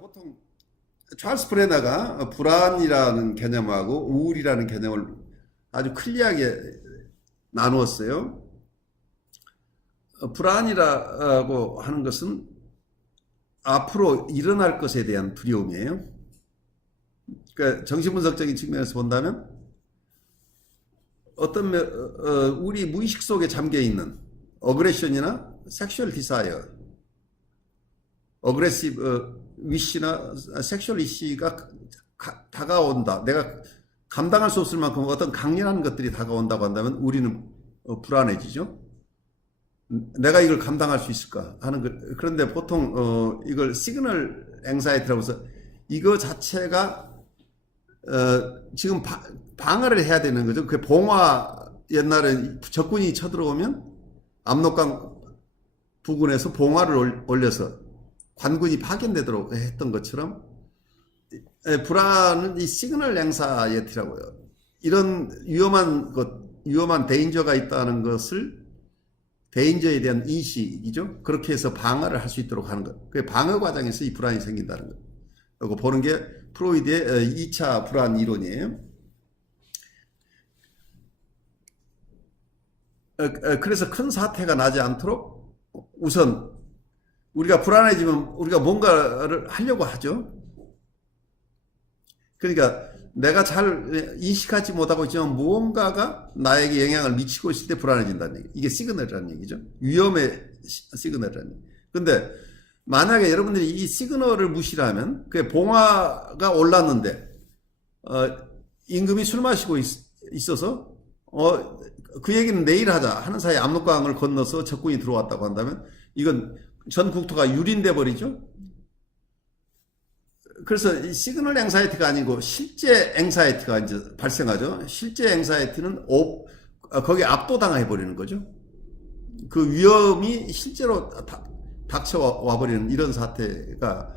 보통 찰스 브레너가 불안이라는 개념하고 우울이라는 개념을 아주 클리어하게 나누었어요. 불안이라고 하는 것은 앞으로 일어날 것에 대한 두려움이에요. 그러니까 정신분석적인 측면에서 본다면 어떤 우리 무의식 속에 잠겨 있는 어그레션이나 섹슈얼 디사이어, 어그레시브 위시나 섹슈얼 위시가 다가온다. 내가 감당할 수 없을 만큼 어떤 강렬한 것들이 다가온다고 한다면 우리는 불안해지죠. 내가 이걸 감당할 수 있을까 하는 것. 그런데 보통 이걸 시그널 앵사이티라고 해서 이거 자체가 지금 방어를 해야 되는 거죠. 그 봉화, 옛날에 적군이 쳐들어오면 압록강 부근에서 봉화를 올려서 관군이 파견되도록 했던 것처럼 불안은 이 시그널 앵사이티라고요. 이런 위험한 데인저가 있다는 것을, 데인저에 대한 인식이죠. 그렇게 해서 방어를 할 수 있도록 하는 것. 그 방어 과정에서 이 불안이 생긴다는 것. 그리고 보는 게 프로이드의 2차 불안 이론이에요. 그래서 큰 사태가 나지 않도록 우선 우리가 불안해지면 우리가 뭔가를 하려고 하죠. 그러니까 내가 잘 인식하지 못하고 있지만 무언가가 나에게 영향을 미치고 있을 때 불안해진다는 얘기. 이게 시그널이라는 얘기죠. 위험의 시그널이라는 얘기. 근데 만약에 여러분들이 이 시그널을 무시하면 그게 봉화가 올랐는데 임금이 술 마시고 있어서 그 얘기는 내일 하자 하는 사이에 압록강을 건너서 적군이 들어왔다고 한다면 이건 전 국토가 유린돼 버리죠. 그래서 이 시그널 앵사이티가 아니고 실제 앵사이티가 이제 발생하죠. 실제 앵사이티는 거기에 압도당해 버리는 거죠. 그 위험이 실제로 닥쳐와 버리는 이런 사태가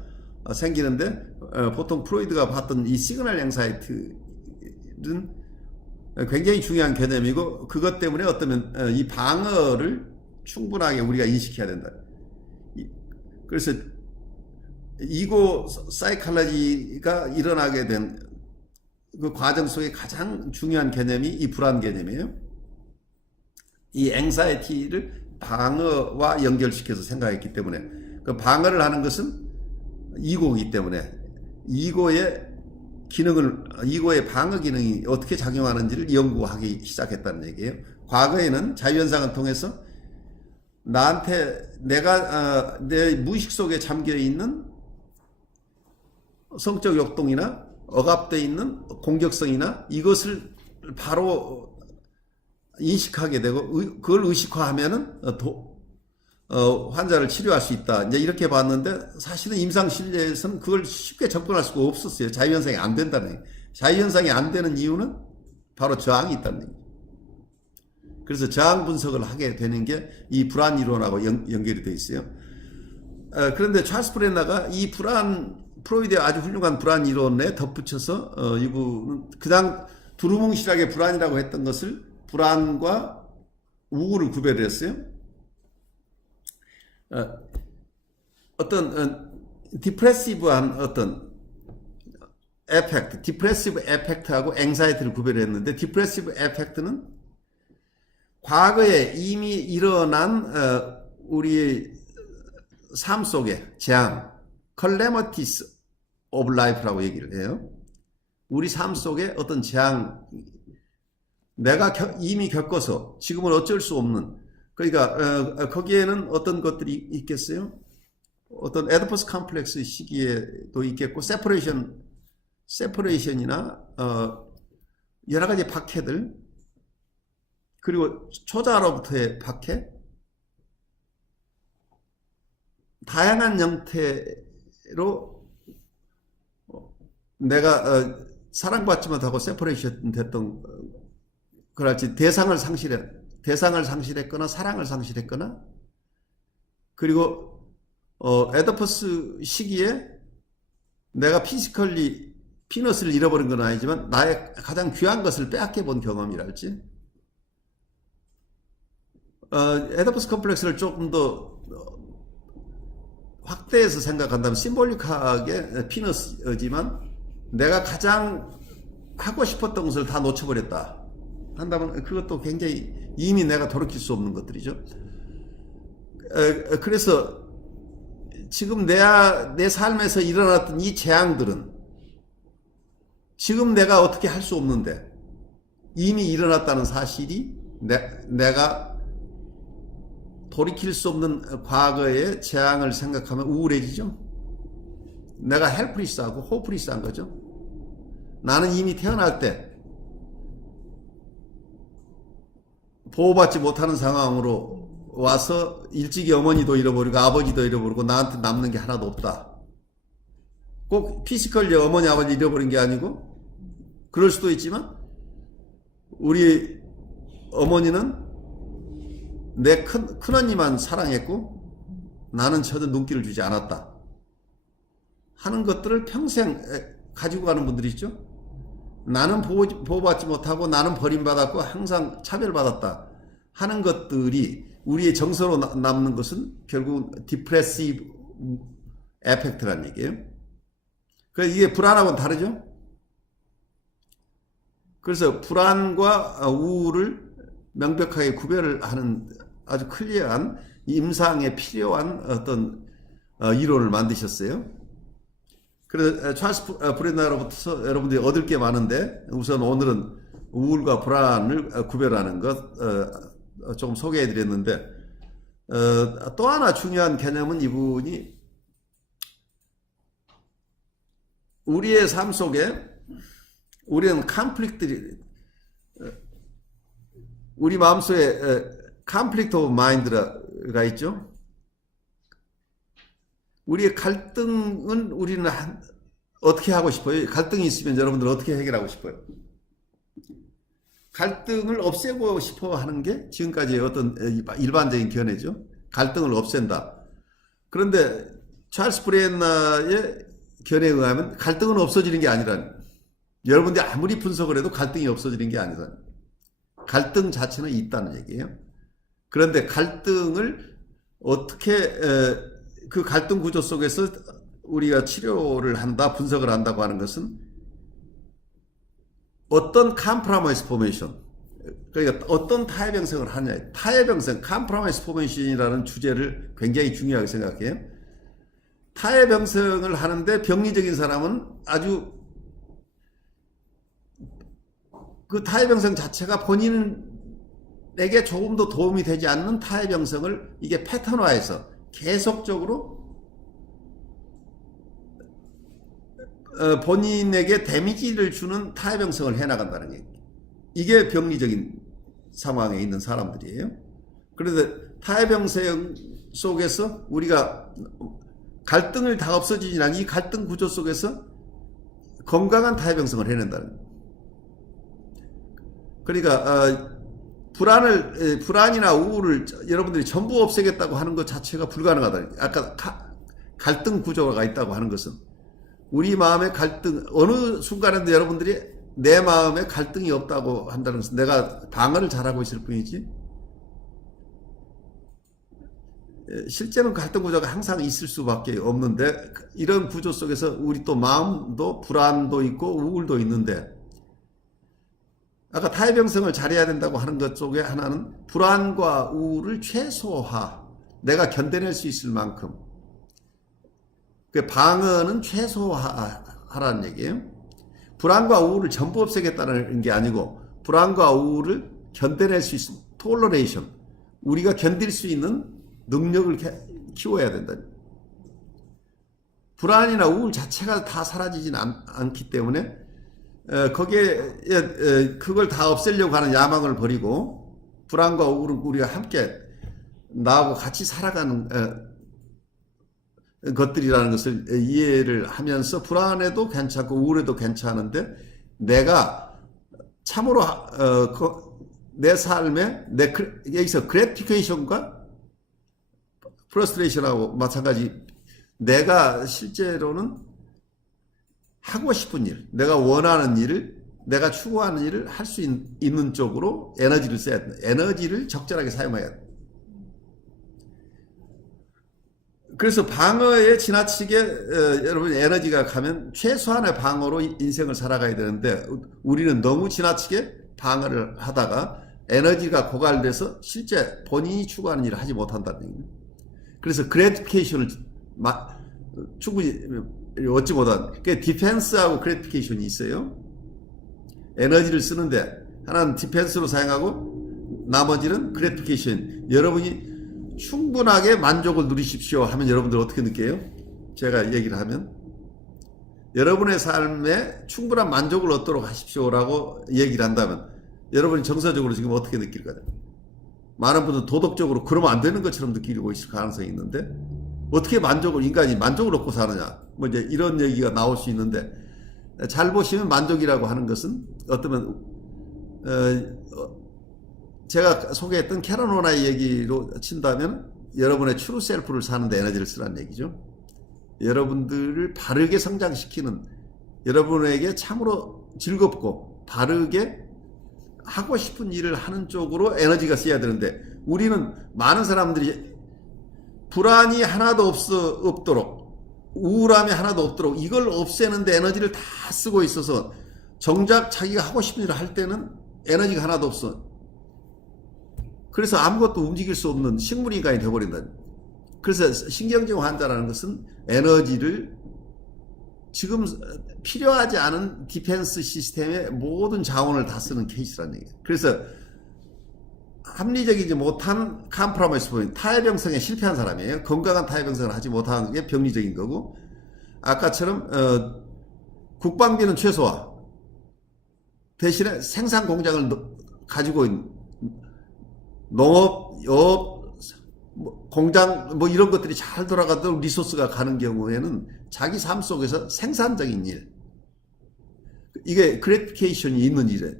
생기는데 보통 프로이드가 봤던 이 시그널 앵사이티는 굉장히 중요한 개념이고 그것 때문에 어쩌면 이 방어를 충분하게 우리가 인식해야 된다. 그래서 이고 사이칼러지가 일어나게 된 그 과정 속에 가장 중요한 개념이 이 불안 개념이에요. 이 앵사이티를 방어와 연결시켜서 생각했기 때문에 그 방어를 하는 것은 이고이기 때문에 이고의 방어 기능이 어떻게 작용하는지를 연구하기 시작했다는 얘기예요. 과거에는 자유현상을 통해서 나한테 내 무의식 속에 잠겨 있는 성적 욕동이나 억압되어 있는 공격성이나 이것을 바로 인식하게 되고 그걸 의식화하면은 환자를 치료할 수 있다. 이제 이렇게 봤는데 사실은 임상실내에서는 그걸 쉽게 접근할 수가 없었어요. 자유현상이 안 된다는 얘기. 자유현상이 안 되는 이유는 바로 저항이 있다는 얘기. 그래서 저항 분석을 하게 되는 게 이 불안 이론하고 연결이 되어 있어요. 그런데 찰스 브레너가 이 프로이드의 아주 훌륭한 불안 이론에 덧붙여서 이분은 그냥 두루뭉실하게 불안이라고 했던 것을 불안과 우울을 구별을 했어요. 어떤 디프레시브한 어떤 에펙트, 디프레시브 에펙트하고 앵사이티를 구별했는데 디프레시브 에펙트는 과거에 이미 일어난 우리의 삶 속의 재앙, calamities of life라고 얘기를 해요. 우리 삶 속에 어떤 재앙, 내가 이미 겪어서 지금은 어쩔 수 없는, 그러니까 거기에는 어떤 것들이 있겠어요? 어떤 에디퍼스 컴플렉스 시기에도 있겠고 세퍼레이션이나 여러 가지 박해들, 그리고 초자로부터의 박해, 다양한 형태로 내가 사랑받지 못하고 세퍼레이션 됐던, 그렇지, 대상을 상실했거나 사랑을 상실했거나, 그리고 에디퍼스 시기에 내가 피너스를 잃어버린 건 아니지만 나의 가장 귀한 것을 빼앗겨 본 경험이랄지, 에디퍼스 컴플렉스를 조금 더 확대해서 생각한다면 심볼릭하게 피너스지만 내가 가장 하고 싶었던 것을 다 놓쳐버렸다 한다면 그것도 굉장히 이미 내가 돌이킬 수 없는 것들이죠. 그래서 지금 내 삶에서 일어났던 이 재앙들은 지금 내가 어떻게 할 수 없는데 이미 일어났다는 사실이 내가 돌이킬 수 없는 과거의 재앙을 생각하면 우울해지죠. 내가 헬프리스하고 호프리스한 거죠. 나는 이미 태어날 때 보호받지 못하는 상황으로 와서 일찍이 어머니도 잃어버리고 아버지도 잃어버리고 나한테 남는 게 하나도 없다. 꼭 피지컬리 어머니 아버지 잃어버린 게 아니고 그럴 수도 있지만 우리 어머니는 내 큰언니만 사랑했고 나는 전혀 눈길을 주지 않았다 하는 것들을 평생 가지고 가는 분들이 있죠. 나는 보호받지 못하고 나는 버림받았고 항상 차별받았다 하는 것들이 우리의 정서로 남는 것은 결국 디프레시브 에펙트라는 얘기예요. 그래서 이게 불안하고는 다르죠. 그래서 불안과 우울을 명백하게 구별을 하는 아주 클리어한 임상에 필요한 어떤 이론을 만드셨어요. 그래서 찰스 브레너로부터 여러분들이 얻을 게 많은데 우선 오늘은 우울과 불안을 구별하는 것 조금 소개해 드렸는데 또 하나 중요한 개념은 이분이 우리의 삶 속에 우리는 컨플릭트들이 우리 마음속에 컨플릭트 오브 마인드가 있죠. 우리의 갈등은 우리는 어떻게 하고 싶어요? 갈등이 있으면 여러분들 어떻게 해결하고 싶어요? 갈등을 없애고 싶어 하는 게 지금까지의 어떤 일반적인 견해죠. 갈등을 없앤다. 그런데 찰스 브레너의 견해에 의하면 갈등은 없어지는 게 아니라 여러분들이 아무리 분석을 해도 갈등이 없어지는 게 아니다. 갈등 자체는 있다는 얘기예요. 그런데 갈등을 어떻게 그 갈등 구조 속에서 우리가 치료를 한다, 분석을 한다고 하는 것은 어떤 컴프로마이스 포메이션, 그러니까 어떤 타협 형성을 하냐, 타협 형성, 컴프로마이스 포메이션이라는 주제를 굉장히 중요하게 생각해요. 타협 형성을 하는데 병리적인 사람은 아주 그 타협 형성 자체가 본인에게 조금도 도움이 되지 않는 타협 형성을 이게 패턴화해서 계속적으로 본인에게 데미지를 주는 타협 형성을 해나간다는 얘기. 이게 병리적인 상황에 있는 사람들이에요. 그런데 타협 형성 속에서 우리가 갈등을 다 없어지지 않은 이 갈등 구조 속에서 건강한 타협 형성을 해낸다는 거예요. 그러니까 불안이나 우울을 여러분들이 전부 없애겠다고 하는 것 자체가 불가능하다. 아까 갈등 구조가 있다고 하는 것은 우리 마음의 갈등, 어느 순간에도 여러분들이 내 마음에 갈등이 없다고 한다는 것은 내가 방어를 잘하고 있을 뿐이지 실제는 갈등 구조가 항상 있을 수밖에 없는데 이런 구조 속에서 우리 또 마음도 불안도 있고 우울도 있는데 아까 타협 형성을 잘해야 된다고 하는 것 속에 하나는 불안과 우울을 최소화, 내가 견뎌낼 수 있을 만큼 그 방어는 최소화하라는 얘기예요. 불안과 우울을 전부 없애겠다는 게 아니고 불안과 우울을 견뎌낼 수 있는 톨러레이션, 우리가 견딜 수 있는 능력을 키워야 된다. 불안이나 우울 자체가 다 사라지진 않기 때문에 거기에 그걸 다 없애려고 하는 야망을 버리고 불안과 우울은 우리가 함께 나하고 같이 살아가는 것들이라는 것을 이해를 하면서 불안해도 괜찮고 우울해도 괜찮은데 내가 참으로 내 삶에 여기서 그래티피케이션과 프러스트레이션하고 마찬가지 내가 실제로는 하고 싶은 일, 내가 원하는 일을, 내가 추구하는 일을 할 수 있는 쪽으로 에너지를 써야 된다. 에너지를 적절하게 사용해야 된다. 그래서 방어에 지나치게 여러분 에너지가 가면 최소한의 방어로 인생을 살아가야 되는데 우리는 너무 지나치게 방어를 하다가 에너지가 고갈돼서 실제 본인이 추구하는 일을 하지 못한다는 얘기입니다. 그래서 그래티피케이션을 충분히 얻지 못한, 그 디펜스하고 그래티피케이션이 있어요. 에너지를 쓰는데 하나는 디펜스로 사용하고 나머지는 그래티피케이션. 여러분이 충분하게 만족을 누리십시오 하면 여러분들 어떻게 느껴요? 제가 얘기를 하면 여러분의 삶에 충분한 만족을 얻도록 하십시오라고 얘기를 한다면 여러분이 정서적으로 지금 어떻게 느낄까요? 많은 분들은 도덕적으로 그러면 안 되는 것처럼 느끼고 있을 가능성이 있는데 어떻게 인간이 만족을 얻고 사느냐 뭐 이제 이런 얘기가 나올 수 있는데 잘 보시면 만족이라고 하는 것은 어쩌면 제가 소개했던 캐런 호나의 얘기로 친다면 여러분의 트루 셀프를 사는 데 에너지를 쓰라는 얘기죠. 여러분들을 바르게 성장시키는, 여러분에게 참으로 즐겁고 바르게 하고 싶은 일을 하는 쪽으로 에너지가 써야 되는데 우리는 많은 사람들이 불안이 하나도 없도록 우울함이 하나도 없도록 이걸 없애는 데 에너지를 다 쓰고 있어서 정작 자기가 하고 싶은 일을 할 때는 에너지가 하나도 없어. 그래서 아무것도 움직일 수 없는 식물인간이 되어버린다. 그래서 신경증 환자라는 것은 에너지를 지금 필요하지 않은 디펜스 시스템의 모든 자원을 다 쓰는 케이스라는 얘기예요. 그래서 합리적이지 못한 컴프로마이스 포인트, 타협형성에 실패한 사람이에요. 건강한 타협형성을 하지 못하는 게 병리적인 거고, 아까처럼 국방비는 최소화, 대신에 생산 공장을 가지고 있는 농업, 여업, 공장 뭐 이런 것들이 잘 돌아가도록 리소스가 가는 경우에는 자기 삶 속에서 생산적인 일, 이게 그래티피케이션이 있는 일에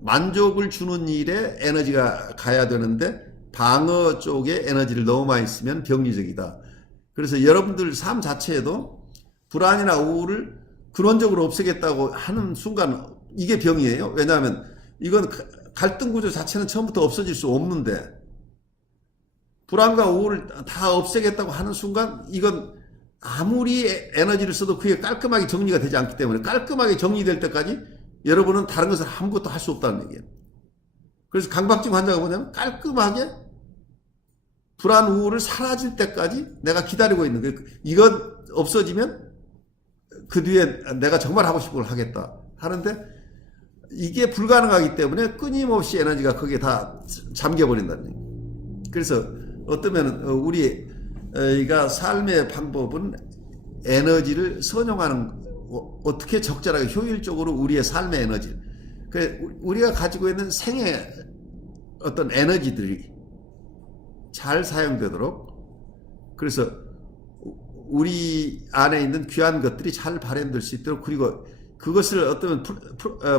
만족을 주는 일에 에너지가 가야 되는데 방어 쪽에 에너지를 너무 많이 쓰면 병리적이다. 그래서 여러분들 삶 자체에도 불안이나 우울을 근원적으로 없애겠다고 하는 순간 이게 병이에요. 왜냐하면 이건 갈등 구조 자체는 처음부터 없어질 수 없는데 불안과 우울을 다 없애겠다고 하는 순간 이건 아무리 에너지를 써도 그게 깔끔하게 정리가 되지 않기 때문에 깔끔하게 정리될 때까지 여러분은 다른 것을 아무것도 할 수 없다는 얘기예요. 그래서 강박증 환자가 뭐냐면 깔끔하게 불안 우울을 사라질 때까지 내가 기다리고 있는 거예요. 이건 없어지면 그 뒤에 내가 정말 하고 싶은 걸 하겠다 하는데 이게 불가능하기 때문에 끊임없이 에너지가 거기에 다 잠겨버린다는 얘기예요. 그래서 어쩌면 우리가 삶의 방법은 에너지를 선용하는, 어떻게 적절하게 효율적으로 우리의 삶의 에너지, 우리가 가지고 있는 생의 어떤 에너지들이 잘 사용되도록, 그래서 우리 안에 있는 귀한 것들이 잘 발현될 수 있도록, 그리고 그것을 어떤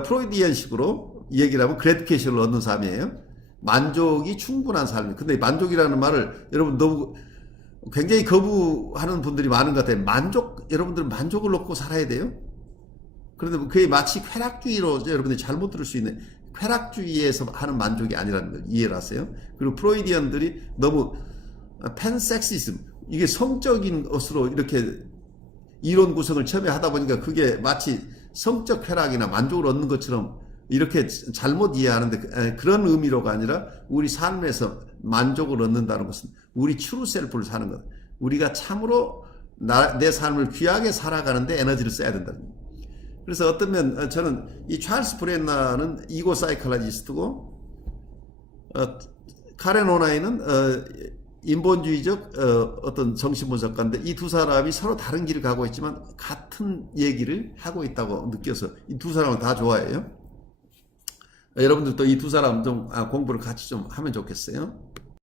프로이디언식으로 얘기를 하면 그래티피케이션을 얻는 삶이에요. 만족이 충분한 삶이에요. 근데 만족이라는 말을 여러분 너무 굉장히 거부하는 분들이 많은 것 같아요. 여러분들은 만족을 놓고 살아야 돼요? 그런데 그게 마치 쾌락주의로 여러분들이 잘못 들을 수 있는, 쾌락주의에서 하는 만족이 아니라는 걸 이해를 하세요. 그리고 프로이디언들이 너무 팬섹시즘, 이게 성적인 것으로 이렇게 이론 구성을 처음에 하다 보니까 그게 마치 성적 쾌락이나 만족을 얻는 것처럼 이렇게 잘못 이해하는데, 그런 의미로가 아니라 우리 삶에서 만족을 얻는다는 것은 우리 트루 셀프를 사는 것, 우리가 참으로 내 삶을 귀하게 살아가는데 에너지를 써야 된다는 거예요. 그래서 어쩌면 저는 이 찰스 브렌나는 이고 사이클라지스트고 카렌 호나이는 인본주의적 어떤 정신분석가인데 이 두 사람이 서로 다른 길을 가고 있지만 같은 얘기를 하고 있다고 느껴서 이 두 사람을 다 좋아해요. 여러분들도 이 두 사람 좀 공부를 같이 좀 하면 좋겠어요.